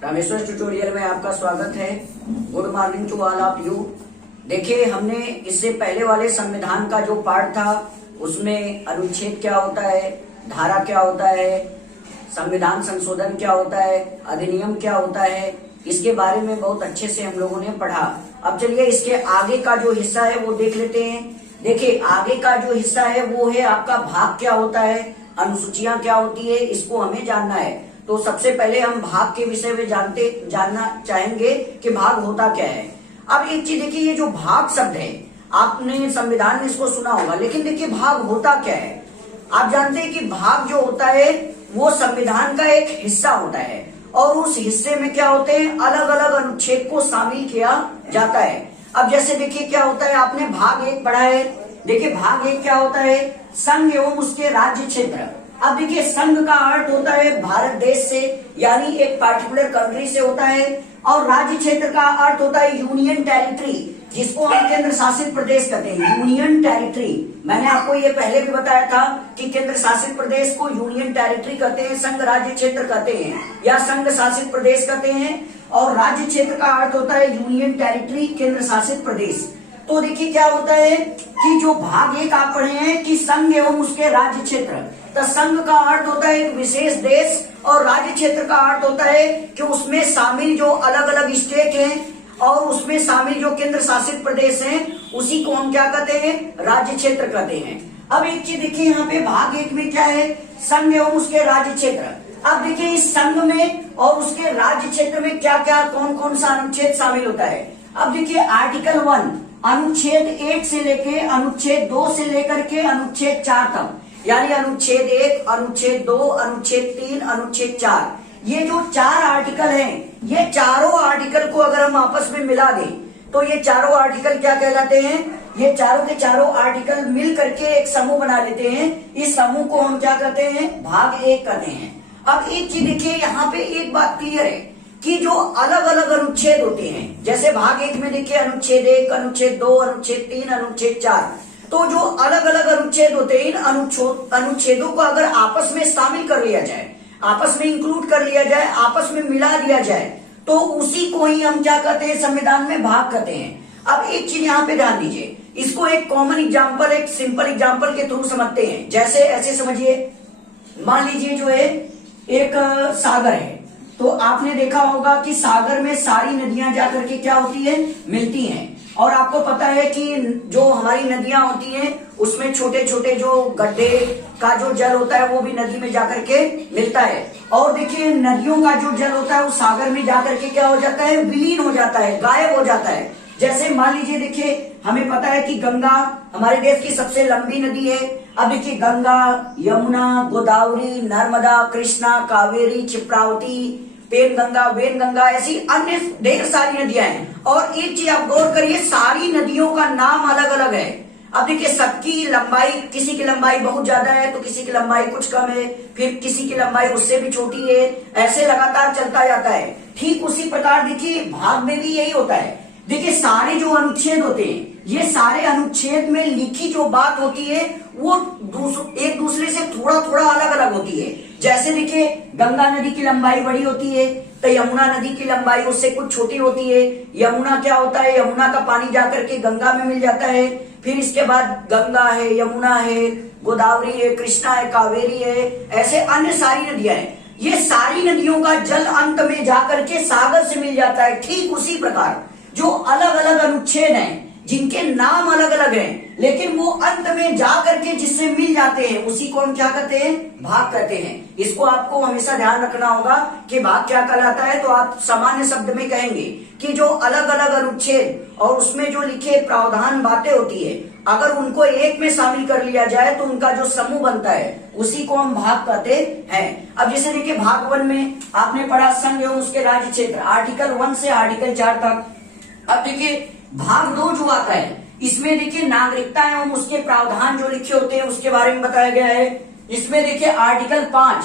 Rameshwar tutorial में आपका स्वागत है। Good morning to all of you. देखिए, हमने इससे पहले वाले संविधान का जो पार्ट था उसमें अनुच्छेद क्या होता है, धारा क्या होता है, संविधान संशोधन क्या होता है, अधिनियम क्या होता है, इसके बारे में बहुत अच्छे से हम लोगों ने पढ़ा। अब चलिए इसके आगे का जो हिस्सा है वो देख लेते हैं। देखिए, आगे का जो हिस्सा है वो है आपका भाग क्या होता है, अनुसूचियां क्या होती है, इसको हमें जानना है। तो सबसे पहले हम भाग के विषय में जानना चाहेंगे कि भाग होता क्या है। अब एक चीज देखिए, ये जो भाग शब्द है आपने संविधान में इसको सुना होगा, लेकिन देखिए भाग होता क्या है। आप जानते हैं कि भाग जो होता है वो संविधान का एक हिस्सा होता है और उस हिस्से में क्या होते हैं, अलग अलग अनुच्छेद को शामिल किया जाता है। अब जैसे देखिए क्या होता है, आपने भाग 1 पढ़ा है। देखिए भाग 1 क्या होता है, संघ एवं उसके राज्य क्षेत्र। अब देखिए संघ का अर्थ होता है भारत देश से, यानी एक पार्टिकुलर कंट्री से होता है, और राज्य क्षेत्र का अर्थ होता है यूनियन टेरिटरी, जिसको हम केंद्र शासित प्रदेश कहते हैं, यूनियन टेरिटरी। मैंने आपको ये पहले भी बताया था कि केंद्र शासित प्रदेश को यूनियन टेरिटरी कहते हैं, संघ राज्य क्षेत्र कहते हैं या संघ शासित प्रदेश कहते हैं, और राज्य क्षेत्र का अर्थ होता है यूनियन टेरिटरी, केंद्र शासित प्रदेश। तो देखिए क्या होता है कि जो भाग 1 आप पढ़े हैं कि संघ एवं उसके राज्य क्षेत्र, तो संघ का अर्थ होता है एक विशेष देश और राज्य क्षेत्र का अर्थ होता है कि उसमें शामिल जो अलग अलग स्टेट हैं और उसमें शामिल जो केंद्र शासित प्रदेश हैं उसी को हम क्या कहते हैं, राज्य क्षेत्र कहते हैं। अब एक चीज देखिए, यहाँ पे भाग 1 में क्या है, संघ एवं उसके राज्य क्षेत्र। अब देखिए इस संघ में और उसके राज्य क्षेत्र में क्या क्या कौन कौन सा अनुच्छेद शामिल होता है। अब देखिए आर्टिकल 1 अनुच्छेद 1 से लेके अनुच्छेद 2 से लेकर के अनुच्छेद 4 तक, यानी अनुच्छेद 1, अनुच्छेद 2, अनुच्छेद 3, अनुच्छेद 4, ये जो 4 आर्टिकल हैं, ये चारों आर्टिकल को अगर हम आपस में मिला दें तो ये चारों आर्टिकल क्या कहलाते हैं, ये चारों के चारों आर्टिकल मिल करके एक समूह बना लेते हैं। इस समूह को हम क्या कहते हैं, भाग 1 कहते हैं। अब एक चीज देखिए, यहाँ पे एक बात क्लियर है कि जो अलग अलग अनुच्छेद होते हैं, जैसे भाग 1 में देखिए अनुच्छेद 1, अनुच्छेद 2, अनुच्छेद 3, अनुच्छेद 4, तो जो अलग अलग अनुच्छेद होते हैं इन अनुच्छेदों को अगर आपस में शामिल कर लिया जाए, आपस में इंक्लूड कर लिया जाए, आपस में मिला दिया जाए, तो उसी को ही हम क्या कहते हैं, संविधान में भाग कहते हैं। अब एक चीज यहाँ पे ध्यान दीजिए, इसको एक कॉमन एग्जाम्पल, एक सिंपल एग्जाम्पल के थ्रू समझते हैं। जैसे ऐसे समझिए, मान लीजिए जो है एक सागर है, तो आपने देखा होगा कि सागर में सारी नदियां जाकर के क्या होती है, मिलती हैं। और आपको पता है कि जो हमारी नदियां होती हैं उसमें छोटे छोटे जो गड्ढे का जो जल होता है वो भी नदी में जाकर के मिलता है। और देखिए नदियों का जो जल होता है वो सागर में जाकर के क्या हो जाता है, विलीन हो जाता है, गायब हो जाता है। जैसे मान लीजिए, देखिए हमें पता है कि गंगा हमारे देश की सबसे लंबी नदी है। अब देखिए गंगा, यमुना, गोदावरी, नर्मदा, कृष्णा, कावेरी, क्षिप्रावती, पेनगंगा, वेनगंगा, ऐसी अन्य ढेर सारी नदियां हैं। और एक चीज आप गौर करिए, सारी नदियों का नाम अलग अलग है। अब देखिए सबकी लंबाई, किसी की लंबाई बहुत ज्यादा है तो किसी की लंबाई कुछ कम है, फिर किसी की लंबाई उससे भी छोटी है, ऐसे लगातार चलता जाता है। ठीक उसी प्रकार देखिए भाग में भी यही होता है। देखिए सारे जो अनुच्छेद होते हैं, ये सारे अनुच्छेद में लिखी जो बात होती है वो एक दूसरे से थोड़ा थोड़ा अलग अलग होती है। जैसे देखिए गंगा नदी की लंबाई बड़ी होती है तो यमुना नदी की लंबाई उससे कुछ छोटी होती है। यमुना क्या होता है, यमुना का पानी जाकर के गंगा में मिल जाता है, फिर इसके बाद गंगा है, यमुना है, गोदावरी है, कृष्णा है, कावेरी है, ऐसे अन्य सारी नदियां हैं। ये सारी नदियों का जल अंत में जाकर के सागर से मिल जाता है। ठीक उसी प्रकार जो अलग अलग अनुच्छेद हैं जिनके नाम अलग अलग हैं, लेकिन वो अंत में जाकर के जिससे मिल जाते हैं उसी को हम क्या कहते हैं, भाग कहते हैं। इसको आपको हमेशा ध्यान रखना होगा कि भाग क्या कहलाता है। तो आप सामान्य शब्द में कहेंगे कि जो अलग अलग अनुच्छेद और उसमें जो लिखे प्रावधान बातें होती है, अगर उनको एक में शामिल कर लिया जाए तो उनका जो समूह बनता है उसी को हम भाग कहते हैं। अब जैसे देखिए भाग 1 में आपने पढ़ा संघ एवं उसके राज्य क्षेत्र, आर्टिकल 1 से आर्टिकल 4 तक। अब देखिए भाग 2 जो आता है, इसमें देखिए नागरिकता एवं उसके प्रावधान जो लिखे होते हैं उसके बारे में बताया गया है। इसमें देखिए आर्टिकल 5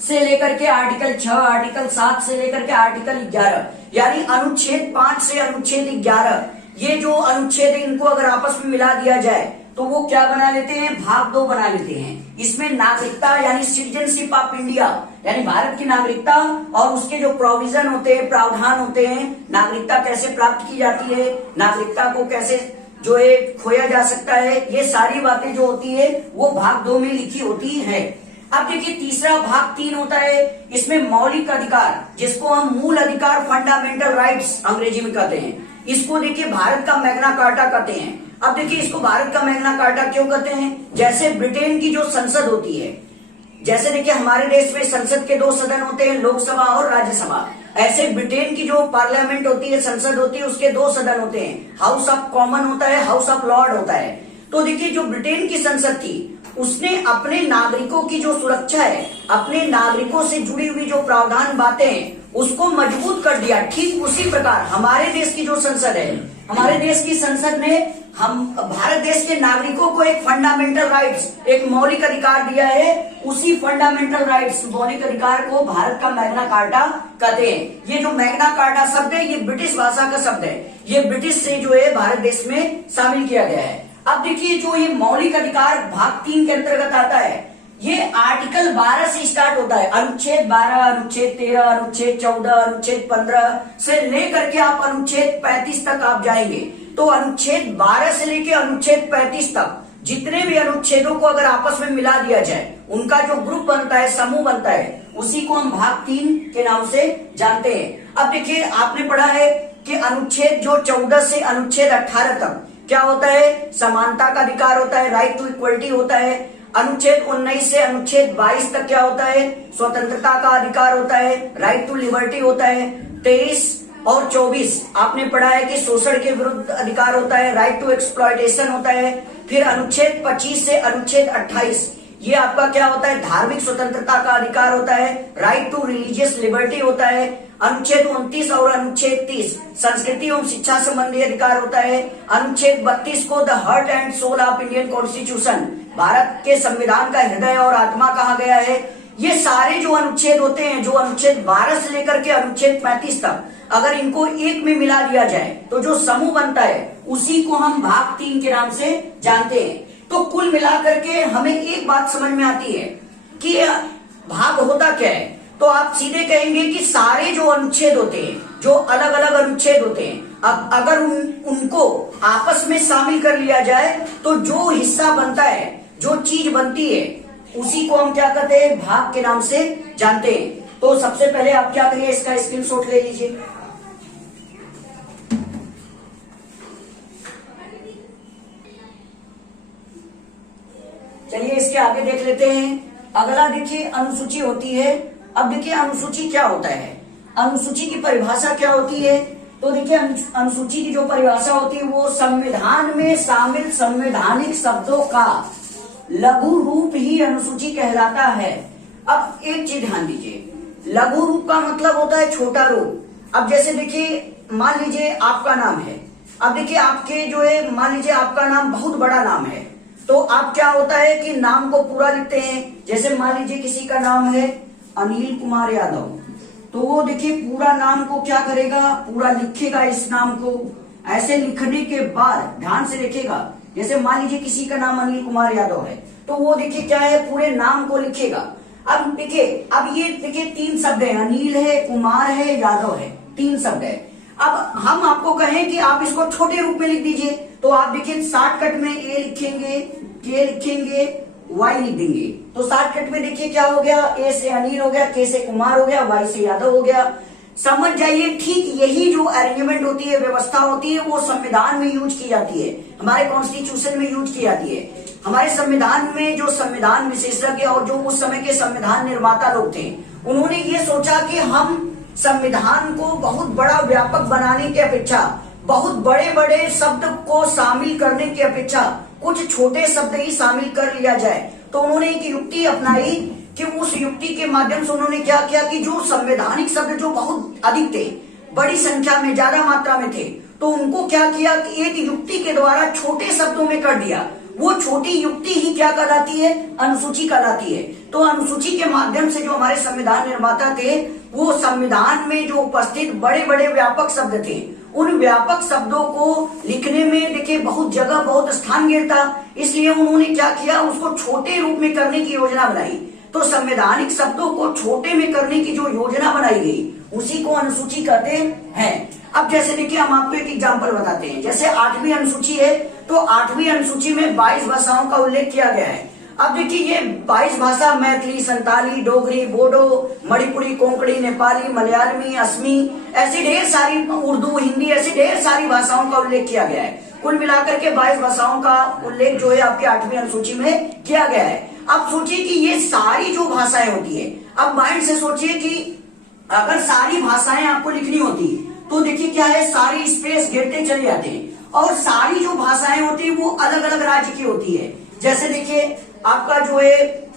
से लेकर के आर्टिकल 6, आर्टिकल 7 से लेकर के आर्टिकल 11, यानी अनुच्छेद 5 से अनुच्छेद 11, ये जो अनुच्छेद है इनको अगर आपस में मिला दिया जाए तो वो क्या बना लेते हैं, भाग 2 बना लेते हैं। इसमें नागरिकता यानी सिटीजनशिप ऑफ इंडिया यानी भारत की नागरिकता और उसके जो प्रोविजन होते हैं, प्रावधान होते हैं, नागरिकता कैसे प्राप्त की जाती है, नागरिकता को कैसे जो है खोया जा सकता है, ये सारी बातें जो होती है वो भाग 2 में लिखी होती है। अब देखिए तीसरा भाग 3 होता है, इसमें मौलिक अधिकार जिसको हम मूल अधिकार फंडामेंटल राइट्स अंग्रेजी में कहते हैं, इसको देखिए भारत का मैग्ना कार्टा कहते हैं। अब देखिए इसको भारत का मैग्ना कार्टा क्यों कहते हैं, जैसे ब्रिटेन की जो संसद होती है, जैसे देखिए हमारे देश में संसद के 2 सदन होते हैं, लोकसभा और राज्यसभा, ऐसे ब्रिटेन की जो पार्लियामेंट होती है, संसद होती है, उसके 2 सदन होते हैं, हाउस ऑफ कॉमन होता है, हाउस ऑफ लॉर्ड होता है। तो देखिए जो ब्रिटेन की संसद थी उसने अपने नागरिकों की जो सुरक्षा है, अपने नागरिकों से जुड़ी हुई जो प्रावधान बातें हैं उसको मजबूत कर दिया। ठीक उसी प्रकार हमारे देश की जो संसद है, हमारे देश की संसद ने हम भारत देश के नागरिकों को एक फंडामेंटल राइट्स, एक मौलिक अधिकार दिया है। उसी फंडामेंटल राइट्स, मौलिक अधिकार को भारत का मैग्ना कार्टा कहते हैं। ये जो मैग्ना कार्टा शब्द है ये ब्रिटिश भाषा का शब्द है, ये ब्रिटिश से जो है भारत देश में शामिल किया गया है। अब देखिए जो ये मौलिक अधिकार भाग 3 के अंतर्गत आता है, ये आर्टिकल 12 से स्टार्ट होता है। अनुच्छेद 12, अनुच्छेद 13, अनुच्छेद 14, अनुच्छेद 15 से लेकर के आप अनुच्छेद 35 तक आप जाएंगे। तो अनुच्छेद 12 से लेकर अनुच्छेद 35 तक जितने भी अनुच्छेदों को अगर आपस में मिला दिया जाए, उनका जो ग्रुप बनता है, समूह बनता है, उसी को हम भाग 3 के नाम से जानते हैं। अब देखिए आपने पढ़ा है कि अनुच्छेद जो 14 से अनुच्छेद 18 तक क्या होता है, समानता का अधिकार होता है, राइट टू इक्वलिटी होता है। अनुच्छेद 19 से अनुच्छेद 22 तक क्या होता है, स्वतंत्रता का अधिकार होता है, राइट टू लिबर्टी होता है। 23 और 24 आपने पढ़ा है कि शोषण के विरुद्ध अधिकार होता है, राइट टू एक्सप्लॉयटेशन होता है। फिर अनुच्छेद 25 से अनुच्छेद 28 ये आपका क्या होता है, धार्मिक स्वतंत्रता का अधिकार होता है, राइट टू रिलीजियस लिबर्टी होता है। अनुच्छेद 29 और अनुच्छेद 30 संस्कृति एवं शिक्षा संबंधी अधिकार होता है। अनुच्छेद 32 को the heart and soul of Indian constitution, भारत के संविधान का हृदय और आत्मा कहा गया है। ये सारे जो अनुच्छेद होते हैं, जो अनुच्छेद 12 से लेकर के अनुच्छेद 35 तक, अगर इनको एक में मिला दिया जाए तो जो समूह बनता है उसी को हम भाग 3 के नाम से जानते हैं। तो कुल मिलाकर के हमें एक बात समझ में आती है कि भाग होता क्या है। तो आप सीधे कहेंगे कि सारे जो अनुच्छेद होते हैं, जो अलग अलग अनुच्छेद होते हैं, अब अगर उनको आपस में शामिल कर लिया जाए तो जो हिस्सा बनता है, जो चीज बनती है, उसी को हम क्या कहते हैं, भाग के नाम से जानते हैं। तो सबसे पहले आप क्या करिए, इसका स्क्रीनशॉट ले लीजिए। चलिए इसके आगे देख लेते हैं। अगला देखिए अनुसूची होती है। अब देखिए अनुसूची क्या होता है, अनुसूची की परिभाषा क्या होती है। तो देखिए अनुसूची की जो परिभाषा होती है वो संविधान में शामिल संवैधानिक शब्दों का लघु रूप ही अनुसूची कहलाता है। अब एक चीज ध्यान दीजिए, लघु रूप का मतलब होता है छोटा रूप। अब जैसे देखिए मान लीजिए आपका नाम है, अब देखिए आपके जो है, मान लीजिए आपका नाम बहुत बड़ा नाम है, तो आप क्या होता है कि नाम को पूरा लिखते हैं। जैसे मान लीजिए किसी का नाम है अनिल कुमार यादव, तो वो देखिए पूरा नाम को क्या करेगा, पूरा लिखेगा इस नाम को। ऐसे लिखने के बाद ध्यान से लिखेगा, जैसे मान लीजिए किसी का नाम अनिल कुमार यादव है, तो वो देखिए क्या है, पूरे नाम को लिखेगा। अब देखिए, अब ये देखिए 3 शब्द है, अनिल है, कुमार है, यादव है, 3 शब्द है। अब हम आपको कहें कि आप इसको छोटे रूप में लिख दीजिए, तो आप देखिए शॉर्टकट में ए लिखेंगे, के लिखेंगे, वाई लिख देंगे। तो शॉर्टकट में देखिए क्या हो गया, ए से अनिल हो गया, के से कुमार हो गया, वाई से यादव हो गया। समझ जाइए, ठीक यही जो अरेंजमेंट होती है, व्यवस्था होती है, वो संविधान में यूज की जाती है, हमारे कॉन्स्टिट्यूशन में यूज की जाती है। हमारे संविधान में जो संविधान विशेषज्ञ और जो उस समय के संविधान निर्माता लोग थे, उन्होंने ये सोचा कि हम संविधान को बहुत बड़ा व्यापक बनाने की अपेक्षा, बहुत बड़े बड़े शब्द को शामिल करने की अपेक्षा कुछ छोटे शब्द ही शामिल कर लिया जाए। तो उन्होंने एक युक्ति अपनाई कि उस युक्ति के माध्यम से उन्होंने क्या किया कि जो संवैधानिक शब्द जो बहुत अधिक थे, बड़ी संख्या में, ज्यादा मात्रा में थे, तो उनको क्या किया कि एक युक्ति के द्वारा छोटे शब्दों में कर दिया। वो छोटी युक्ति ही क्या कहलाती है, अनुसूची कहलाती है। तो अनुसूची के माध्यम से जो हमारे संविधान निर्माता थे, वो संविधान में जो उपस्थित बड़े बड़े व्यापक शब्द थे उन व्यापक शब्दों को लिखने में देखिए बहुत जगह बहुत स्थान गिरता, इसलिए उन्होंने क्या किया, उसको छोटे रूप में करने की योजना बनाई। तो संवैधानिक शब्दों को छोटे में करने की जो योजना बनाई गई उसी को अनुसूची कहते हैं। अब जैसे देखिए हम आपको एक एग्जांपल बताते हैं, जैसे 8वीं अनुसूची है, तो 8वीं अनुसूची में 22 भाषाओं का उल्लेख किया गया है। अब देखिए ये 22 भाषा मैथिली, संताली, डोगरी, बोडो, मणिपुरी, कोंकणी, नेपाली, मलयालमी, असमी, ऐसी ढेर सारी, उर्दू, हिंदी, ऐसी ढेर सारी भाषाओं का उल्लेख किया गया है। कुल मिलाकर के 22 भाषाओं का उल्लेख जो है आपके 8वीं अनुसूची में किया गया है। अब सोचिए कि ये सारी जो भाषाएं होती है, अब माइंड से सोचिए कि अगर सारी भाषाएं आपको लिखनी होती तो देखिए क्या है, सारी स्पेस गिरते चले जाते हैं, और सारी जो भाषाएं होती है वो अलग अलग राज्य की होती है। जैसे देखिए आपका जो है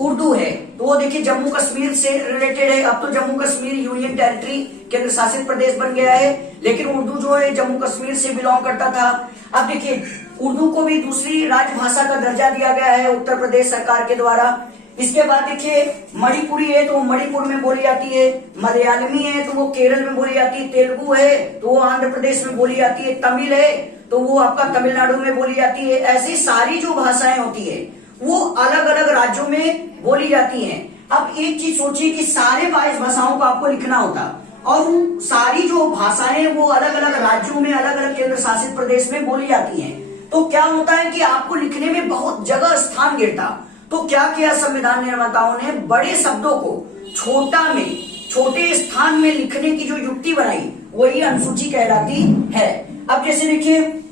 उर्दू है, तो वो देखिए जम्मू कश्मीर से रिलेटेड है। अब तो जम्मू कश्मीर यूनियन टेरिटरी, केंद्र शासित प्रदेश बन गया है, लेकिन उर्दू जो है जम्मू कश्मीर से बिलोंग करता था। अब देखिए उर्दू को भी दूसरी राजभाषा का दर्जा दिया गया है उत्तर प्रदेश सरकार के द्वारा। इसके बाद देखिए मणिपुरी है तो वो मणिपुर में बोली जाती है, मलयालमी है तो वो केरल में बोली जाती है, तेलुगु है तो वो आंध्र प्रदेश में बोली जाती है, तमिल है तो वो आपका तमिलनाडु में बोली जाती है। ऐसी सारी जो भाषाएं होती है वो अलग अलग राज्यों में बोली जाती हैं। अब एक चीज सोचिए कि सारे 22 भाषाओं को आपको लिखना होता, और वो सारी जो भाषाएं वो अलग अलग राज्यों में, अलग अलग केंद्र शासित प्रदेश में बोली जाती हैं। तो क्या होता है कि आपको लिखने में बहुत जगह स्थान गिरता। तो क्या किया संविधान निर्माताओं ने, बड़े शब्दों को छोटे स्थान में लिखने की जो युक्ति बनाई वही अनुसूची कहलाती है। अब जैसे देखिए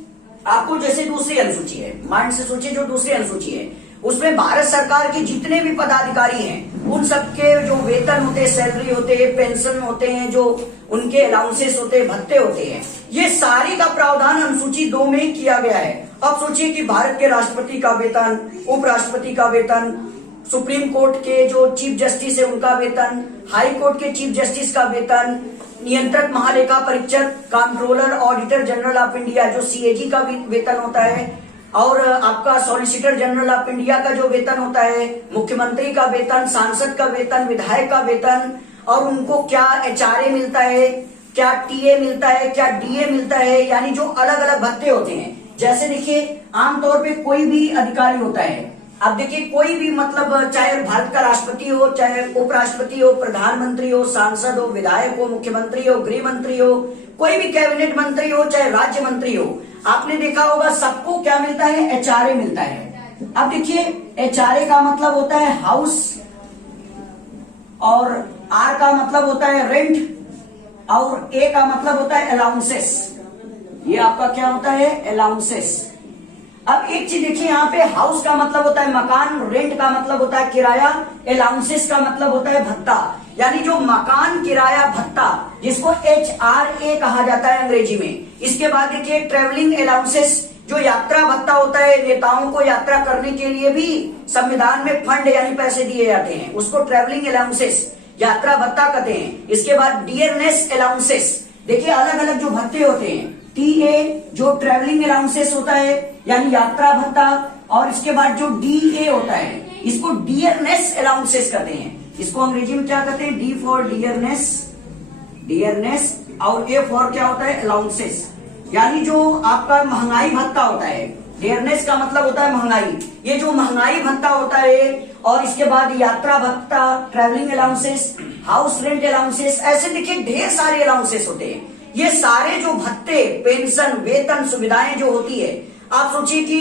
आपको जैसे दूसरी अनुसूची है, माइंड से सोचिए जो दूसरी अनुसूची है उसमें भारत सरकार के जितने भी पदाधिकारी हैं उन सबके जो वेतन होते हैं, सैलरी होते हैं, पेंशन होते हैं, जो उनके अलाउंसेस होते हैं, भत्ते होते हैं, ये सारे का प्रावधान अनुसूची 2 में किया गया है। अब सोचिए कि भारत के राष्ट्रपति का वेतन, उपराष्ट्रपति का वेतन, सुप्रीम कोर्ट के जो चीफ जस्टिस है उनका वेतन, हाई कोर्ट के चीफ जस्टिस का वेतन, नियंत्रक महालेखा परीक्षक, controller, auditor general of India जो सीएजी का वेतन होता है, और आपका सॉलिसिटर जनरल ऑफ इंडिया का जो वेतन होता है, मुख्यमंत्री का वेतन, सांसद का वेतन, विधायक का वेतन, और उनको क्या एचआरए मिलता है, क्या टीए मिलता है, क्या डीए मिलता है, यानी जो अलग अलग भत्ते होते हैं। जैसे देखिए आमतौर पे कोई भी अधिकारी होता है, अब देखिए कोई भी मतलब चाहे भारत का राष्ट्रपति हो, चाहे उपराष्ट्रपति हो, प्रधानमंत्री हो, सांसद हो, विधायक हो, मुख्यमंत्री हो, गृह मंत्री हो, कोई भी कैबिनेट मंत्री हो, चाहे राज्य मंत्री हो, आपने देखा होगा सबको क्या मिलता है, एचआरए मिलता है। अब देखिए एचआरए का मतलब होता है हाउस, और आर का मतलब होता है रेंट, और ए का मतलब होता है अलाउंसेस। ये आपका क्या होता है, अलाउंसेस। अब एक चीज देखिए यहाँ पे हाउस का मतलब होता है मकान, रेंट का मतलब होता है किराया, अलाउंसेस का मतलब होता है भत्ता, यानी जो मकान किराया भत्ता जिसको HRA कहा जाता है अंग्रेजी में। इसके बाद देखिए ट्रेवलिंग अलाउंसेस जो यात्रा भत्ता होता है, नेताओं को यात्रा करने के लिए भी संविधान में फंड यानी पैसे दिए जाते हैं, उसको ट्रेवलिंग अलाउंसेस यात्रा भत्ता कहते हैं। इसके बाद डियरनेस अलाउंसेस, देखिए अलग अलग जो भत्ते होते हैं, TA जो ट्रेवलिंग अलाउंसेस होता है यानी यात्रा भत्ता, और इसके बाद जो DA होता है इसको डियरनेस अलाउंसेस कहते हैं। इसको अंग्रेजी में क्या कहते हैं, D फॉर डियरनेस, और A फॉर क्या होता है, अलाउंसेस, यानी जो आपका महंगाई भत्ता होता है। डियरनेस का मतलब होता है महंगाई, ये जो महंगाई भत्ता होता है, और इसके बाद यात्रा भत्ता, travelling allowances, house rent allowances, ऐसे देखिए ढेर सारे अलाउंसेस होते हैं। ये सारे जो भत्ते, पेंशन, वेतन, सुविधाएं जो होती है, आप सोचिए कि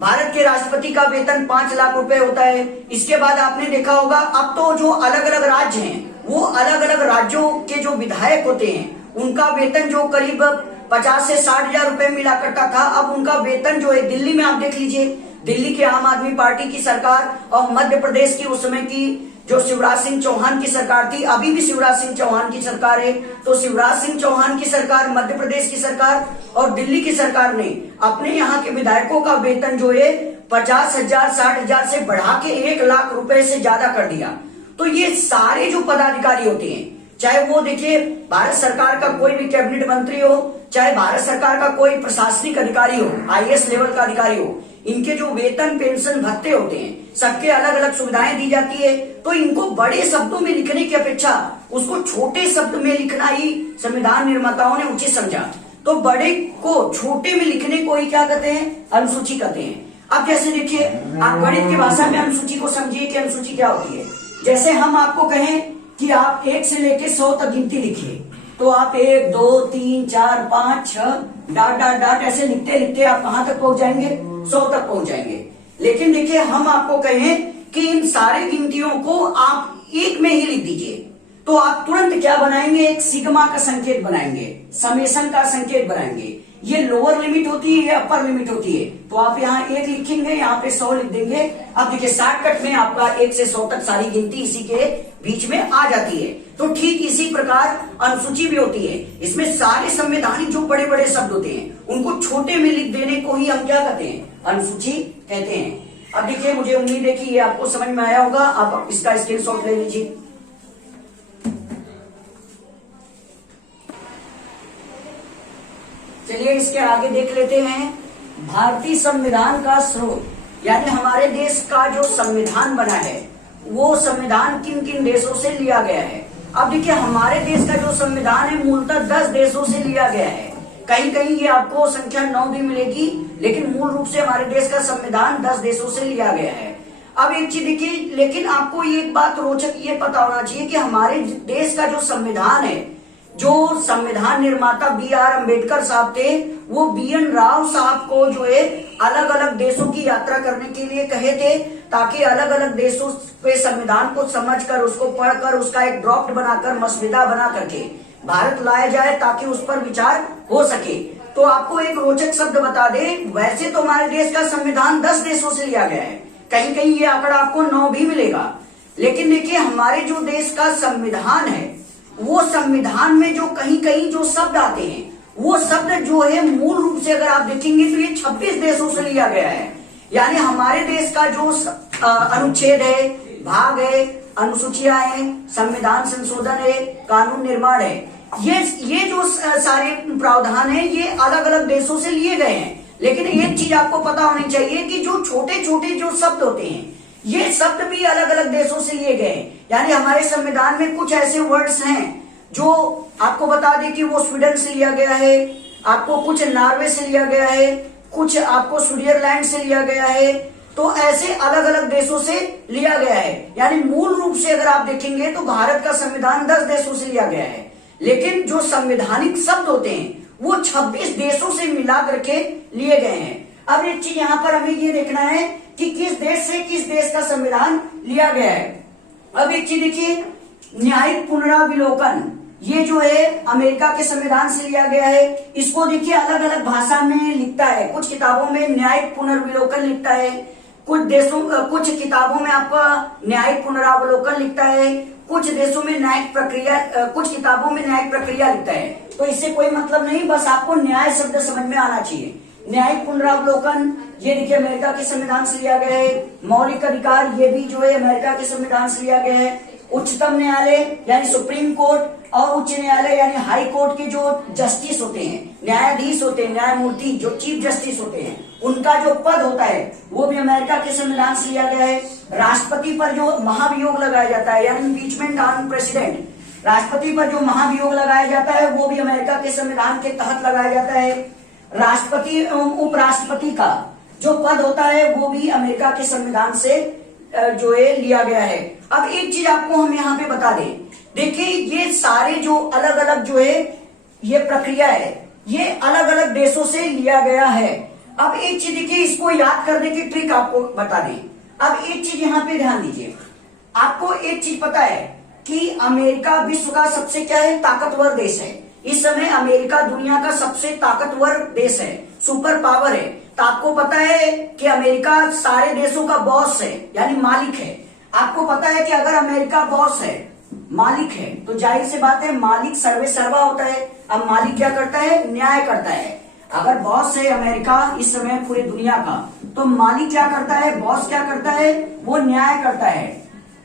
भारत के राष्ट्रपति का वेतन 5 लाख रुपए होता है। इसके बाद आपने देखा होगा अब तो जो अलग अलग राज्य हैं वो अलग अलग राज्यों के जो विधायक होते हैं उनका वेतन जो करीब 50 से 60 हजार रुपए मिला करता था, अब उनका वेतन जो है दिल्ली में आप देख लीजिए, दिल्ली की आम आदमी पार्टी की सरकार और मध्य प्रदेश की उस समय की जो शिवराज सिंह चौहान की सरकार थी, अभी भी शिवराज सिंह चौहान की सरकार है, तो शिवराज सिंह चौहान की सरकार, मध्य प्रदेश की सरकार और दिल्ली की सरकार ने अपने यहाँ के विधायकों का वेतन जो है 50,000 60,000 से बढ़ा के 1 लाख रुपए से ज्यादा कर दिया। तो ये सारे जो पदाधिकारी होते हैं, चाहे वो देखिए भारत सरकार का कोई भी कैबिनेट मंत्री हो, चाहे भारत सरकार का कोई प्रशासनिक अधिकारी हो, IAS लेवल का अधिकारी हो, इनके जो वेतन पेंशन भत्ते होते हैं, सबके अलग अलग सुविधाएं दी जाती है। तो इनको बड़े शब्दों में लिखने की अपेक्षा उसको छोटे शब्द में लिखना ही संविधान निर्माताओं ने उचित समझा। तो बड़े को छोटे में लिखने को ही क्या कहते हैं, अनुसूची कहते हैं। अब जैसे देखिए, आप गणित की भाषा में अनुसूची को समझिए कि अनुसूची क्या होती है। जैसे हम आपको कहें कि आप 1 से लेकर 100 तक गिनती लिखिए, तो आप 1 2 3 4 5 6 डॉट डॉट डॉट ऐसे लिखते लिखते आप कहां तक पहुंच जाएंगे, 100 तक पहुंच जाएंगे। लेकिन देखिए, हम आपको कहें कि इन सारे गिनतियों को आप एक में ही लिख दीजिए, तो आप तुरंत क्या बनाएंगे, एक सिग्मा का संकेत बनाएंगे, समेशन का संकेत बनाएंगे। ये लोअर लिमिट होती है, ये अपर लिमिट होती है। तो आप यहाँ 1 लिखेंगे, यहाँ पे 100 लिख देंगे। अब देखिए शॉर्टकट में आपका 1 से 100 तक सारी गिनती इसी के बीच में आ जाती है। तो ठीक इसी प्रकार अनुसूची भी होती है। इसमें सारे संवैधानिक जो बड़े बड़े शब्द होते हैं उनको छोटे में लिख देने को ही हम क्या कहते हैं, अनुसूची कहते हैं। अब देखिए, मुझे उम्मीद है कि ये आपको समझ में आया होगा। आप इसका स्क्रीनशॉट ले लीजिए। चलिए इसके आगे देख लेते हैं भारतीय संविधान का स्रोत, यानी हमारे देश का जो संविधान बना है वो संविधान किन किन देशों से लिया गया है। अब देखिए, हमारे देश का जो संविधान है मूलतः 10 देशों से लिया गया है। कहीं कहीं ये आपको संख्या 9 भी मिलेगी, लेकिन मूल रूप से हमारे देश का संविधान 10 देशों से लिया गया है। अब एक चीज देखिए, लेकिन आपको ये एक बात रोचक ये पता होना चाहिए कि हमारे देश का जो संविधान है, जो संविधान निर्माता B.R. अम्बेडकर साहब थे, वो B.N. राव साहब को जो है अलग अलग देशों की यात्रा करने के लिए कहे थे, ताकि अलग अलग देशों पे संविधान को समझकर, उसको पढ़कर, उसका एक ड्राफ्ट बनाकर, मसविदा बना करके भारत लाया जाए, ताकि उस पर विचार हो सके। तो आपको एक रोचक शब्द बता दे, वैसे तो हमारे देश का संविधान 10 देशों से लिया गया है, कहीं कहीं ये आंकड़ा आपको 9 भी मिलेगा। लेकिन देखिए, हमारे जो देश का संविधान है, वो संविधान में जो कहीं कहीं जो शब्द आते हैं, वो शब्द जो है मूल रूप से अगर आप देखेंगे तो ये 26 देशों से लिया गया है। यानी हमारे देश का जो अनुच्छेद है, भाग है, अनुसूचियां हैं, संविधान संशोधन है, कानून निर्माण है, ये जो सारे प्रावधान है ये अलग अलग देशों से लिए गए हैं। लेकिन एक चीज आपको पता होनी चाहिए कि जो छोटे छोटे जो शब्द होते हैं, ये शब्द भी अलग अलग देशों से लिए गए हैं। यानी हमारे संविधान में कुछ ऐसे वर्ड्स हैं जो आपको बता दें कि वो स्वीडन से लिया गया है, आपको कुछ नॉर्वे से लिया गया है, कुछ आपको स्विट्जरलैंड से लिया गया है। तो ऐसे अलग अलग देशों से लिया गया है। यानी मूल रूप से अगर आप देखेंगे तो भारत का संविधान 10 देशों से लिया गया है, लेकिन जो संवैधानिक शब्द होते हैं वो 26 देशों से मिला करके लिए गए हैं। अब एक चीज यहाँ पर हमें ये देखना है कि किस देश से किस देश का संविधान लिया गया है। अब एक चीज देखिए, न्यायिक पुनराविलोकन, ये जो है अमेरिका के संविधान से लिया गया है। इसको देखिए अलग अलग भाषा में लिखता है, कुछ किताबों में न्यायिक पुनर्विलोकन लिखता है, कुछ किताबों में आपका न्यायिक पुनरावलोकन लिखता है, कुछ देशों में न्यायिक प्रक्रिया, कुछ किताबों में न्यायिक प्रक्रिया लिखता है। तो इससे कोई मतलब नहीं, बस आपको न्याय शब्द समझ में आना चाहिए। न्यायिक पुनरावलोकन, ये देखिए अमेरिका के संविधान से लिया गया है। मौलिक अधिकार, ये भी जो है अमेरिका के संविधान से लिया गया है। उच्चतम न्यायालय यानी सुप्रीम कोर्ट और उच्च न्यायालय यानी हाई कोर्ट के जो जस्टिस होते हैं, न्यायाधीश होते हैं, न्यायमूर्ति जो चीफ जस्टिस होते हैं, उनका जो पद होता है वो भी अमेरिका के संविधान से लिया गया है। राष्ट्रपति पर जो महाभियोग लगाया जाता है यानी इम्पीचमेंट ऑन प्रेसिडेंट, राष्ट्रपति पर जो महाभियोग लगाया जाता है वो भी अमेरिका के संविधान के तहत लगाया जाता है। राष्ट्रपति एवं उपराष्ट्रपति का जो पद होता है वो भी अमेरिका के संविधान से जो है लिया गया है। अब एक चीज आपको हम यहाँ पे बता दें, देखिए ये सारे जो अलग अलग जो है ये प्रक्रिया है, ये अलग अलग देशों से लिया गया है। अब एक चीज देखिए, इसको याद करने की ट्रिक आपको बता दें। अब एक चीज यहाँ पे ध्यान दीजिए, आपको एक चीज पता है कि अमेरिका विश्व का सबसे क्या है, ताकतवर देश है। इस समय अमेरिका दुनिया का सबसे ताकतवर देश है, सुपर पावर है। तो आपको पता है कि अमेरिका सारे देशों का बॉस है यानी मालिक है। आपको पता है कि अगर अमेरिका बॉस है, मालिक है, तो जाहिर सी बात है मालिक सर्वे सर्वा होता है। अब मालिक क्या करता है, न्याय करता है। अगर बॉस है अमेरिका इस समय पूरी दुनिया का, तो मालिक क्या करता है, बॉस क्या करता है, वो न्याय करता है।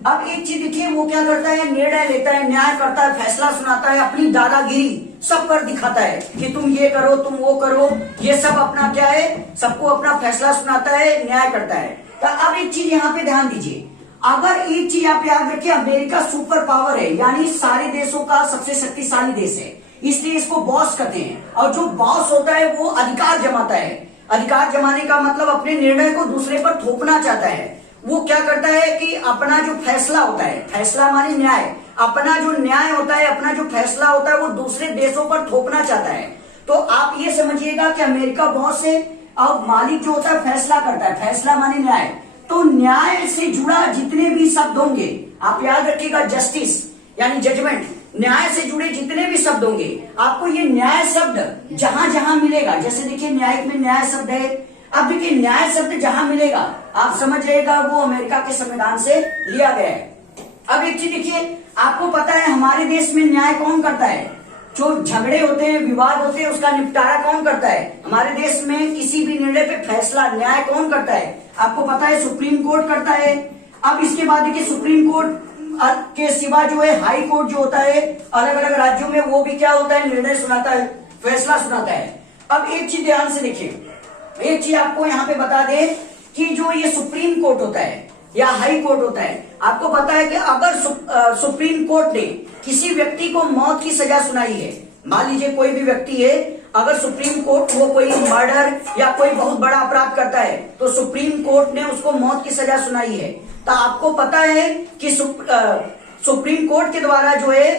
अब एक चीज देखिए, वो क्या करता है, निर्णय लेता है, न्याय करता है, फैसला सुनाता है, अपनी दादागिरी सब कर दिखाता है कि तुम ये करो, तुम वो करो, ये सब अपना क्या है, सबको अपना फैसला सुनाता है, न्याय करता है। तो अब एक चीज यहाँ पे ध्यान दीजिए, अगर एक चीज आप याद रखिए, अमेरिका सुपर पावर है, यानी सारे देशों का सबसे शक्तिशाली देश है, इसलिए इसको बॉस कहते हैं। और जो बॉस होता है वो अधिकार जमाता है। अधिकार जमाने का मतलब अपने निर्णय को दूसरे पर थोपना चाहता है। वो क्या करता है कि अपना जो फैसला होता है, फैसला माने न्याय, अपना जो न्याय होता है, अपना जो फैसला होता है वो दूसरे देशों पर थोपना चाहता है। तो आप ये समझिएगा कि अमेरिका बॉस है और मालिक जो होता है फैसला करता है, फैसला माने न्याय। तो न्याय से जुड़ा जितने भी शब्द होंगे, आप याद रखिएगा, जस्टिस यानी जजमेंट, न्याय से जुड़े जितने भी शब्द होंगे, आपको ये न्याय शब्द जहां जहां मिलेगा, जैसे देखिए न्यायिक में न्याय शब्द है, अब देखिए न्याय शब्द जहां मिलेगा आप समझ जाइएगा वो अमेरिका के संविधान से लिया गया है। अब एक चीज देखिए, आपको पता है हमारे देश में न्याय कौन करता है, जो झगड़े होते हैं, विवाद होते हैं, उसका निपटारा कौन करता है? हमारे देश में किसी भी निर्णय पे फैसला, न्याय कौन करता है? आपको पता है सुप्रीम कोर्ट करता है। अब इसके बाद देखिए सुप्रीम कोर्ट के सिवा जो है हाई कोर्ट जो होता है अलग अलग राज्यों में, वो भी क्या होता है, निर्णय सुनाता है, फैसला सुनाता है। अब एक चीज ध्यान से देखिए, एक चीज आपको यहाँ पे बता दे कि जो ये सुप्रीम कोर्ट होता है या हाई कोर्ट होता है, आपको पता है कि अगर सुप्रीम कोर्ट ने किसी व्यक्ति को मौत की सजा सुनाई है, मान लीजिए कोई भी व्यक्ति है, अगर सुप्रीम कोर्ट वो कोई मर्डर या कोई बहुत बड़ा अपराध करता है तो सुप्रीम कोर्ट ने उसको मौत की सजा सुनाई है, तो आपको पता है कि सुप्रीम कोर्ट के द्वारा जो है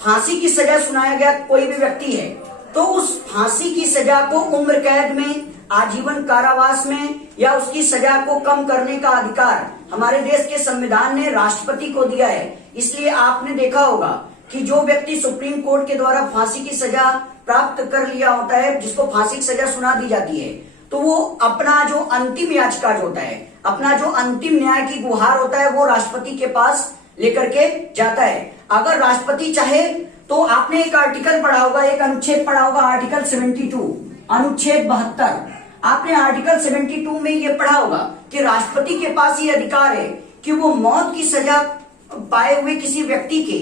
फांसी की सजा सुनाया गया कोई भी व्यक्ति है, तो उस फांसी की सजा को उम्र कैद में, आजीवन कारावास में या उसकी सजा को कम करने का अधिकार हमारे देश के संविधान ने राष्ट्रपति को दिया है। इसलिए आपने देखा होगा कि जो व्यक्ति सुप्रीम कोर्ट के द्वारा फांसी की सजा प्राप्त कर लिया होता है, जिसको फांसी की सजा सुना दी जाती है, तो वो अपना जो अंतिम याचिका जो होता है, अपना जो अंतिम न्याय की गुहार होता है, वो राष्ट्रपति के पास लेकर के जाता है। अगर राष्ट्रपति चाहे तो आपने एक आर्टिकल पढ़ा होगा, एक अनुच्छेद पढ़ा होगा, आर्टिकल 72, अनुच्छेद 72। आपने आर्टिकल 72 में ये पढ़ा होगा कि राष्ट्रपति के पास ये अधिकार है कि वो मौत की सजा पाए हुए किसी व्यक्ति के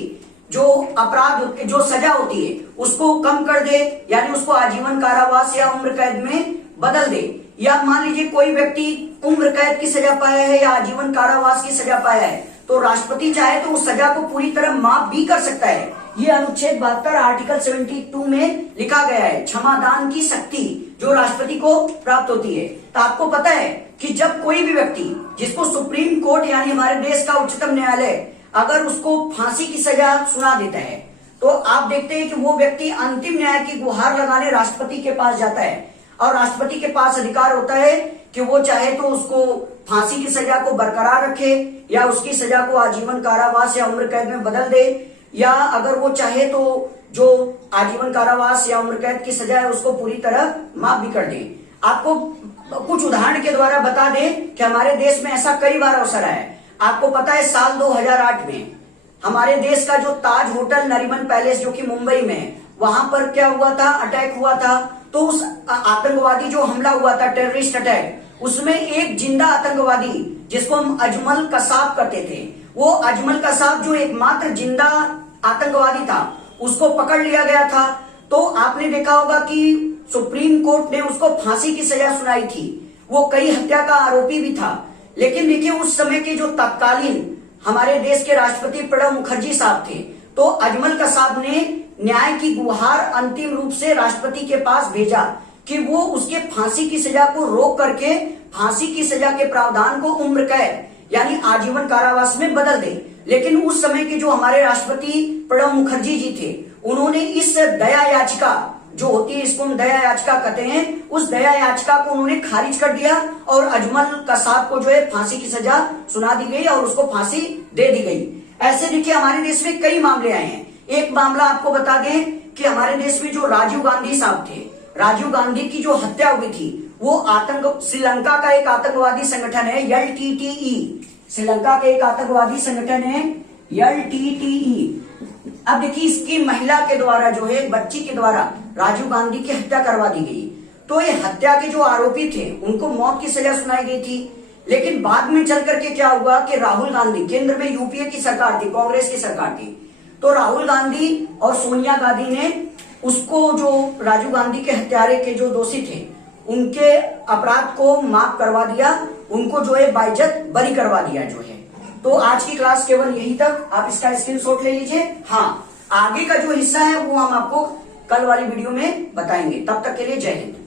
जो अपराध, जो सजा होती है, उसको कम कर दे, यानी उसको आजीवन कारावास या उम्र कैद में बदल दे। या मान लीजिए कोई व्यक्ति उम्र कैद की सजा पाया है या आजीवन कारावास की सजा पाया है, तो राष्ट्रपति चाहे तो उस सजा को पूरी तरह माफ भी कर सकता है। ये अनुच्छेद 72 आर्टिकल 72 में लिखा गया है, क्षमादान की शक्ति जो राष्ट्रपति को प्राप्त होती है। तो आपको पता है कि जब कोई भी व्यक्ति जिसको सुप्रीम कोर्ट यानी हमारे देश का उच्चतम न्यायालय अगर उसको फांसी की सजा सुना देता है, तो आप देखते हैं कि वो व्यक्ति अंतिम न्याय की गुहार लगाने राष्ट्रपति के पास जाता है, और राष्ट्रपति के पास अधिकार होता है कि वो चाहे तो उसको फांसी की सजा को बरकरार रखे या उसकी सजा को आजीवन कारावास या उम्र कैद में बदल दे, या अगर वो चाहे तो जो आजीवन कारावास या उम्र कैद की सजा है उसको पूरी तरह माफ भी कर दे। आपको कुछ उदाहरण के द्वारा बता दें कि हमारे देश में ऐसा कई बार अवसर आया है। आपको पता है साल 2008 में हमारे देश का जो ताज होटल नरीमन पैलेस जो कि मुंबई में, वहां पर क्या हुआ था, अटैक हुआ था। तो उस आतंकवादी जो हमला हुआ था, टेररिस्ट अटैक, उसमें एक जिंदा आतंकवादी जिसको हम अजमल कसाब कहते थे, वो अजमल कसाब जो एकमात्र जिंदा आतंकवादी था, उसको पकड़ लिया गया था। तो आपने देखा होगा कि सुप्रीम कोर्ट ने उसको फांसी की सजा सुनाई थी। वो कई हत्या का आरोपी भी था, लेकिन देखिए उस समय के जो तत्कालीन हमारे देश के राष्ट्रपति प्रणब मुखर्जी साहब थे, तो अजमल कसाब ने न्याय की गुहार अंतिम रूप से राष्ट्रपति के पास भेजा कि वो उसके फांसी की सजा को रोक करके फांसी की सजा के प्रावधान को उम्र कैद यानी आजीवन कारावास में बदल दे। लेकिन उस समय के जो हमारे राष्ट्रपति प्रणब मुखर्जी जी थे, उन्होंने इस दया याचिका जो होती है, इसको हम दया याचिका कहते हैं, उस दया याचिका को उन्होंने खारिज कर दिया और अजमल कसाब को जो है फांसी की सजा सुना दी गई और उसको फांसी दे दी गई। ऐसे देखिए हमारे देश में कई मामले आए हैं। एक मामला आपको बता दें कि हमारे देश में जो राजीव गांधी साहब थे, राजीव गांधी की जो हत्या हुई थी, वो श्रीलंका का एक आतंकवादी संगठन है LTTE, श्रीलंका का एक आतंकवादी संगठन है LTTE। अब देखिए इसकी महिला के द्वारा जो है, बच्ची के द्वारा राजीव गांधी की हत्या करवा दी गई। तो ये हत्या के जो आरोपी थे उनको मौत की सजा सुनाई गई थी, लेकिन बाद में चल करके क्या हुआ कि राहुल गांधी, केंद्र में यूपीए की सरकार थी, कांग्रेस की सरकार थी, तो राहुल गांधी और सोनिया गांधी ने उसको, जो राजीव गांधी के हत्यारे के जो दोषी थे, उनके अपराध को माफ करवा दिया, उनको जो है बाइज्जत बरी करवा दिया जो है। तो आज की क्लास केवल यही तक, आप इसका स्क्रीनशॉट ले लीजिए। हाँ, आगे का जो हिस्सा है वो हम आपको कल वाली वीडियो में बताएंगे। तब तक के लिए जय हिंद।